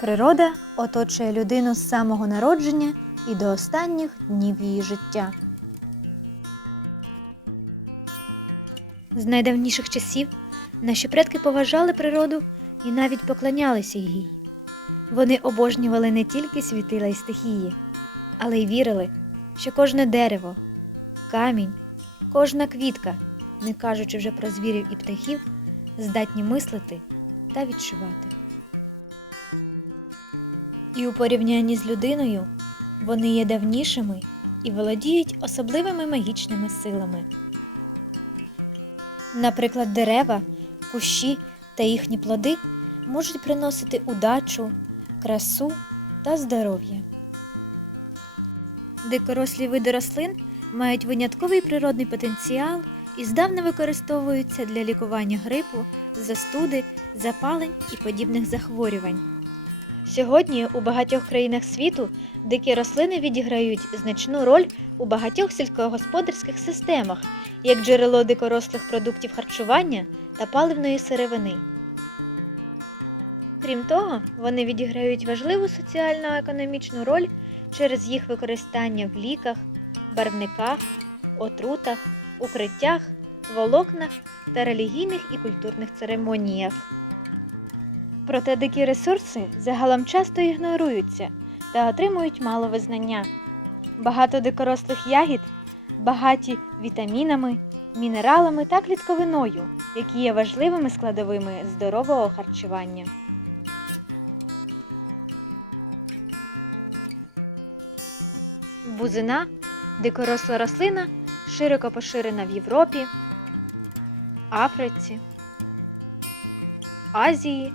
Природа оточує людину з самого народження і до останніх днів її життя. З найдавніших часів наші предки поважали природу і навіть поклонялися їй. Вони обожнювали не тільки світила й стихії, але й вірили, що кожне дерево, камінь, кожна квітка, не кажучи вже про звірів і птахів, здатні мислити та відчувати. І у порівнянні з людиною вони є давнішими і володіють особливими магічними силами. Наприклад, дерева, кущі та їхні плоди можуть приносити удачу, красу та здоров'я. Дикорослі види рослин мають винятковий природний потенціал і здавна використовуються для лікування грипу, застуди, запалень і подібних захворювань. Сьогодні у багатьох країнах світу дикі рослини відіграють значну роль у багатьох сільськогосподарських системах як джерело дикорослих продуктів харчування та паливної сировини. Крім того, вони відіграють важливу соціально-економічну роль через їх використання в ліках, барвниках, отрутах, укриттях, волокнах та релігійних і культурних церемоніях. Проте дикі ресурси загалом часто ігноруються та отримують мало визнання. Багато дикорослих ягід багаті вітамінами, мінералами та клітковиною, які є важливими складовими здорового харчування. Бузина дикоросла рослина, широко поширена в Європі, Африці, Азії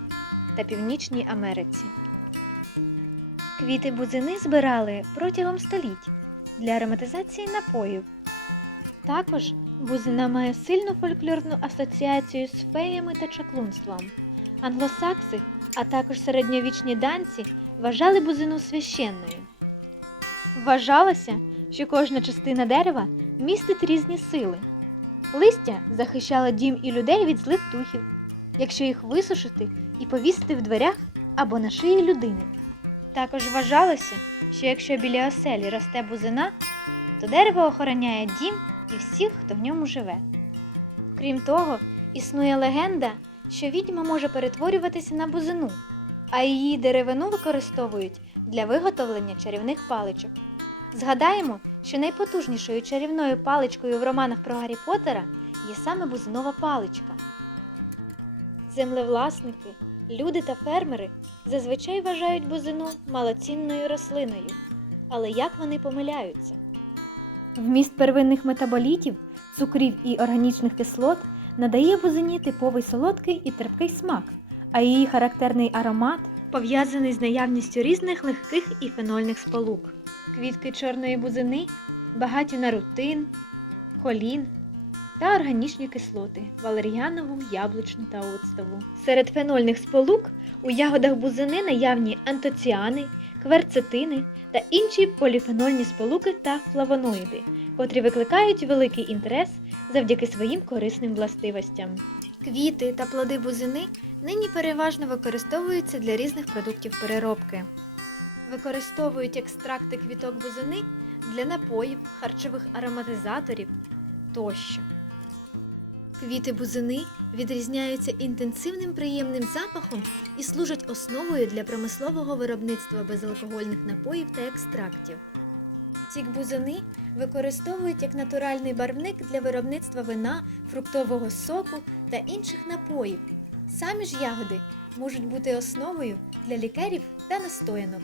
та Північній Америці. Квіти бузини збирали протягом століть для ароматизації напоїв. Також бузина має сильну фольклорну асоціацію з феями та чаклунством. Англосакси, а також середньовічні данці вважали бузину священною. Вважалося, що кожна частина дерева містить різні сили. Листя захищало дім і людей від злих духів, якщо їх висушити і повісити в дверях або на шиї людини. Також вважалося, що якщо біля оселі росте бузина, то дерево охороняє дім і всіх, хто в ньому живе. Крім того, існує легенда, що відьма може перетворюватися на бузину, а її деревину використовують для виготовлення чарівних паличок. Згадаємо, що найпотужнішою чарівною паличкою в романах про Гаррі Поттера є саме бузинова паличка. Землевласники, люди та фермери зазвичай вважають бузину малоцінною рослиною. Але як вони помиляються? Вміст первинних метаболітів, цукрів і органічних кислот надає бузині типовий солодкий і терпкий смак, а її характерний аромат пов'язаний з наявністю різних легких і фенольних сполук. Квітки чорної бузини багаті на рутин, холін та органічні кислоти валеріанову, яблучну та оцтову. Серед фенольних сполук у ягодах бузини наявні антоціани, кверцетини та інші поліфенольні сполуки та флавоноїди, котрі викликають великий інтерес завдяки своїм корисним властивостям. Квіти та плоди бузини нині переважно використовуються для різних продуктів переробки. Використовують екстракти квіток бузини для напоїв, харчових ароматизаторів тощо. Квіти бузини відрізняються інтенсивним приємним запахом і служать основою для промислового виробництва безалкогольних напоїв та екстрактів. Сік бузини використовують як натуральний барвник для виробництва вина, фруктового соку та інших напоїв. Самі ж ягоди можуть бути основою для лікерів та настоянок.